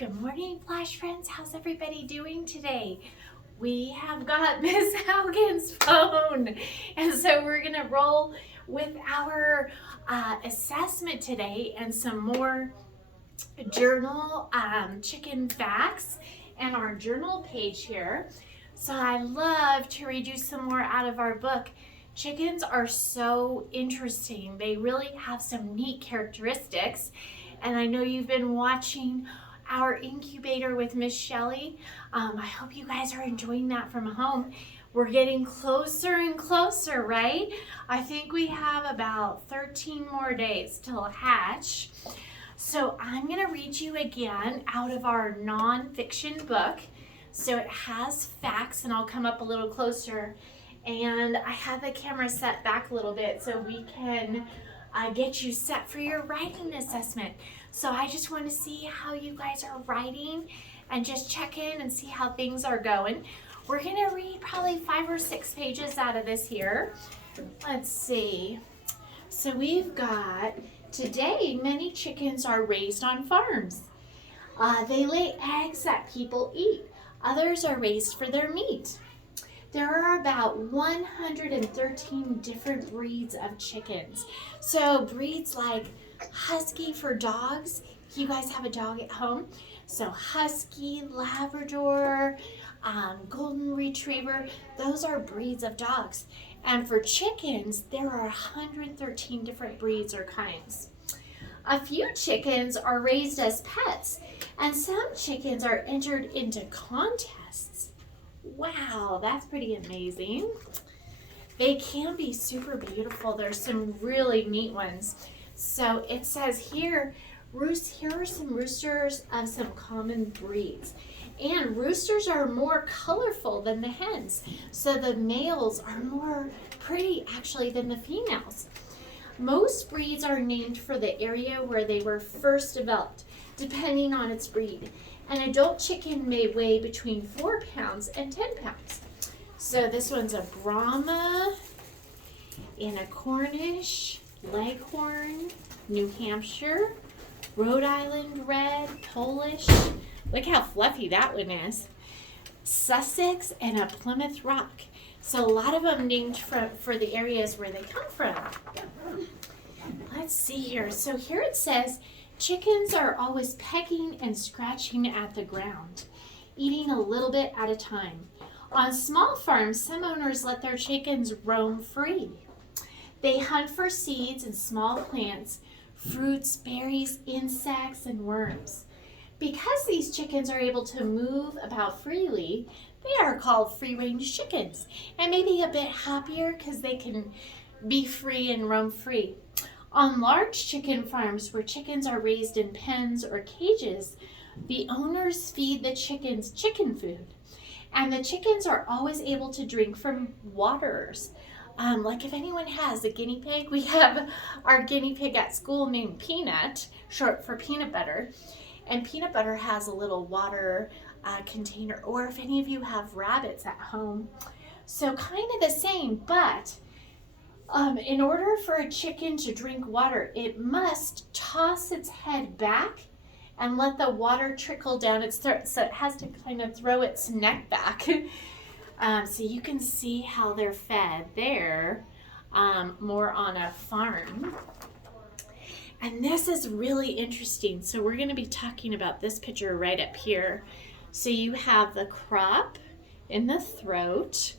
Good morning, Flash friends. How's everybody doing today? We have got Miss Haugen's phone, and so we're gonna roll with our assessment today and some more journal chicken facts and our journal page here. So I love to read you some more out of our book. Chickens are so interesting. They really have some neat characteristics, and I know you've been watching our incubator with Miss Shelley. I hope you guys are enjoying that from home. We're getting closer and closer, right? I think we have about 13 more days till hatch. So I'm gonna read you again out of our nonfiction book. So it has facts, and I'll come up a little closer. And I have the camera set back a little bit so we can get you set for your writing assessment. So I just want to see how you guys are writing and just check in and see how things are going. We're going to read probably 5 or 6 pages out of this here. Let's see. So we've got, today many chickens are raised on farms. They lay eggs that people eat. Others are raised for their meat. There are about 113 different breeds of chickens. So breeds like Husky for dogs. You guys have a dog at home? So Husky, Labrador, Golden Retriever, those are breeds of dogs. And for chickens, there are 113 different breeds or kinds. A few chickens are raised as pets, and some chickens are entered into contests. Wow, that's pretty amazing. They can be super beautiful. There's some really neat ones. So it says here are some roosters of some common breeds. And roosters are more colorful than the hens. So the males are more pretty actually than the females. Most breeds are named for the area where they were first developed, depending on its breed. An adult chicken may weigh between 4 pounds and 10 pounds. So this one's a Brahma and a Cornish, Leghorn, New Hampshire, Rhode Island Red, Polish. Look how fluffy that one is. Sussex and a Plymouth Rock. So a lot of them named for the areas where they come from. Let's see here. So here it says, chickens are always pecking and scratching at the ground, eating a little bit at a time. On small farms, some owners let their chickens roam free. They hunt for seeds and small plants, fruits, berries, insects, and worms. Because these chickens are able to move about freely, they are called free-range chickens, and maybe a bit happier because they can be free and roam free. On large chicken farms where chickens are raised in pens or cages, the owners feed the chickens chicken food, and the chickens are always able to drink from waters. Like if anyone has a guinea pig, we have our guinea pig at school named Peanut, short for peanut butter, and peanut butter has a little water container, or if any of you have rabbits at home. So kind of the same, but in order for a chicken to drink water, it must toss its head back and let the water trickle down its throat. So it has to kind of throw its neck back. So you can see how they're fed there, more on a farm. And this is really interesting. So we're going to be talking about this picture right up here. So you have the crop in the throat,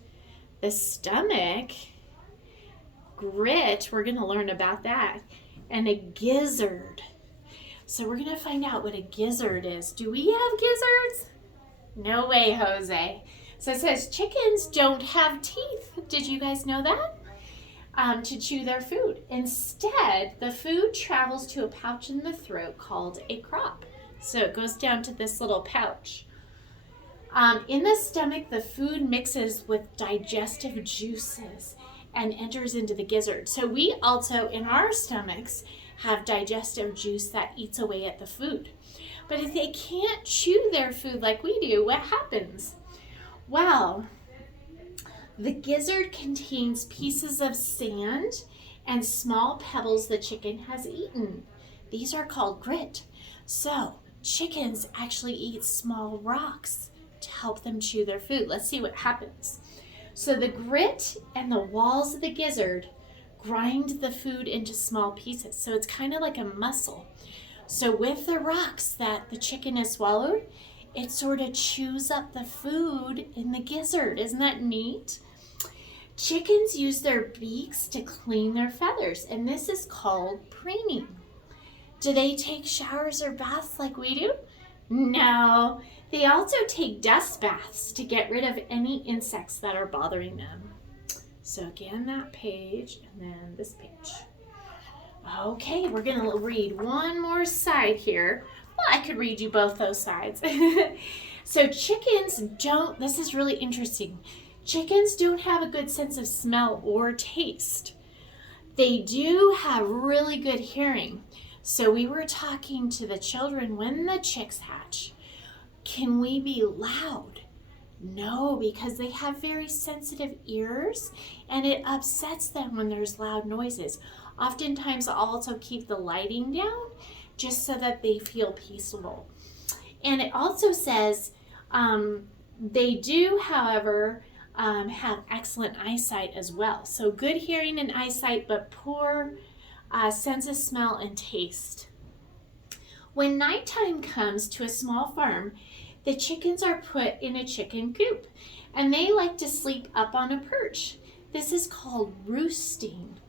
the stomach, grit, we're going to learn about that, and a gizzard. So we're going to find out what a gizzard is. Do we have gizzards? No way, Jose. So it says chickens don't have teeth. Did you guys know that? To chew their food. Instead, the food travels to a pouch in the throat called a crop. So it goes down to this little pouch. In the stomach, the food mixes with digestive juices and enters into the gizzard. So we also, in our stomachs, have digestive juice that eats away at the food. But if they can't chew their food like we do, what happens? Well, the gizzard contains pieces of sand and small pebbles the chicken has eaten. These are called grit. So chickens actually eat small rocks to help them chew their food. Let's see what happens. So the grit and the walls of the gizzard grind the food into small pieces. So it's kind of like a muscle. So with the rocks that the chicken has swallowed, it sort of chews up the food in the gizzard. Isn't that neat? Chickens use their beaks to clean their feathers, and this is called preening. Do they take showers or baths like we do? No. They also take dust baths to get rid of any insects that are bothering them. So again, that page, and then this page. Okay, we're going to read one more side here. Well, I could read you both those sides. So chickens don't, this is really interesting. Chickens don't have a good sense of smell or taste. They do have really good hearing. So we were talking to the children when the chicks hatch. Can we be loud? No, because they have very sensitive ears and it upsets them when there's loud noises. Oftentimes I'll also keep the lighting down just so that they feel peaceful. And it also says they do, however, have excellent eyesight as well. So good hearing and eyesight, but poor sense of smell and taste. When nighttime comes to a small farm, the chickens are put in a chicken coop, and they like to sleep up on a perch. This is called roosting.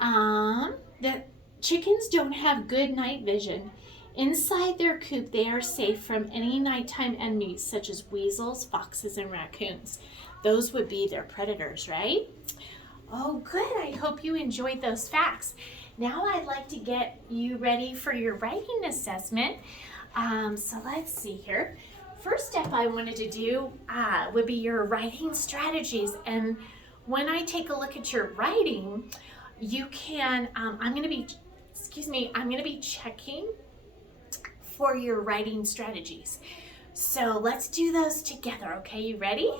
The chickens don't have good night vision. Inside their coop, they are safe from any nighttime enemies such as weasels, foxes, and raccoons. Those would be their predators, right? Oh, good. I hope you enjoyed those facts. Now I'd like to get you ready for your writing assessment. So let's see here. First step I wanted to do would be your writing strategies. And when I take a look at your writing, you can, I'm going to be checking for your writing strategies. So let's do those together, okay? You ready?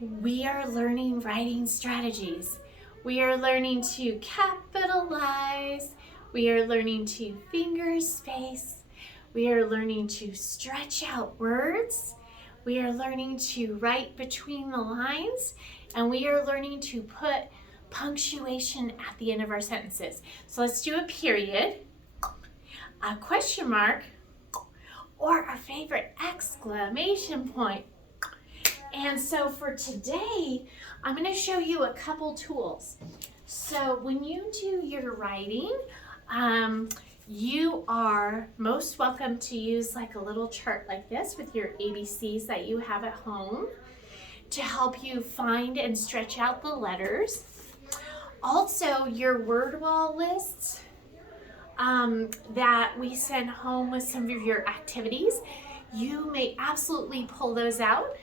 We are learning writing strategies. We are learning to capitalize. We are learning to finger space. We are learning to stretch out words. We are learning to write between the lines. And we are learning to put punctuation at the end of our sentences. So let's do a period, a question mark, or our favorite exclamation point. And so for today, I'm going to show you a couple tools. So when you do your writing, you are most welcome to use like a little chart like this with your ABCs that you have at home to help you find and stretch out the letters. Also, your word wall lists that we send home with some of your activities, you may absolutely pull those out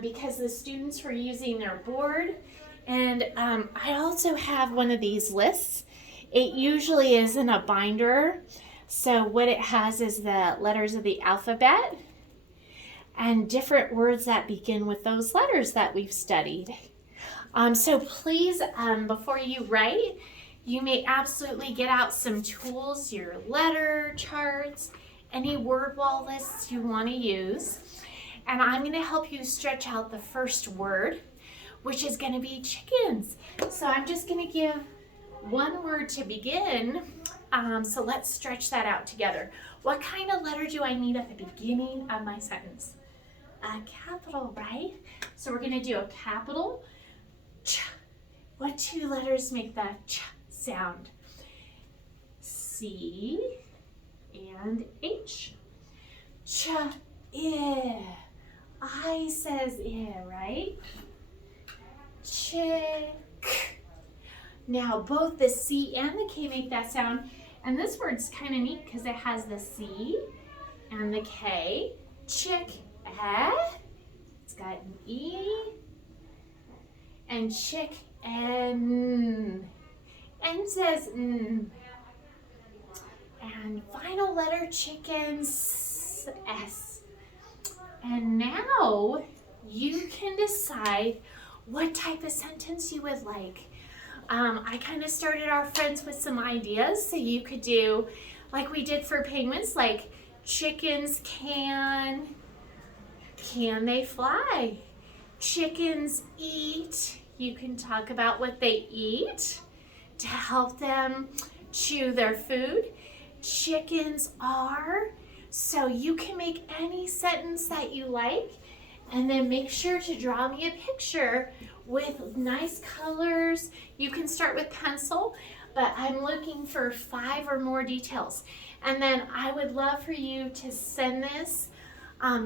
because the students were using their board. And I also have one of these lists. It usually is in a binder. So what it has is the letters of the alphabet and different words that begin with those letters that we've studied. So please, before you write, you may absolutely get out some tools, your letter charts, any word wall lists you want to use. And I'm going to help you stretch out the first word, which is going to be chickens. So I'm just going to give one word to begin. So let's stretch that out together. What kind of letter do I need at the beginning of my sentence? A capital, right? So we're going to do a capital ch. What two letters make the ch sound? C and H. Ch, I. I says I, right? Chick. Now both the C and the K make that sound. And this word's kind of neat because it has the C and the K. Chick, it's got an E. And chick, N. N says N. And final letter, chickens, S. And now you can decide what type of sentence you would like. I kind of started our friends with some ideas, so you could do like we did for penguins, like Chickens can they fly? Chickens eat. You can talk about what they eat to help them chew their food. Chickens are. So you can make any sentence that you like, and then make sure to draw me a picture with nice colors. You can start with pencil, but I'm looking for 5 or more details. And then I would love for you to send this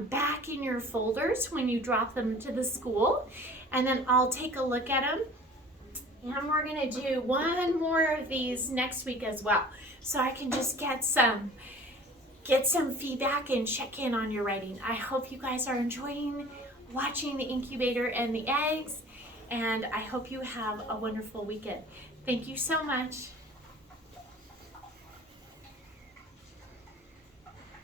back in your folders when you drop them to the school, and then I'll take a look at them. And we're gonna do one more of these next week as well, so I can just get some feedback and check in on your writing. I hope you guys are enjoying watching the incubator and the eggs, and I hope you have a wonderful weekend. Thank you so much.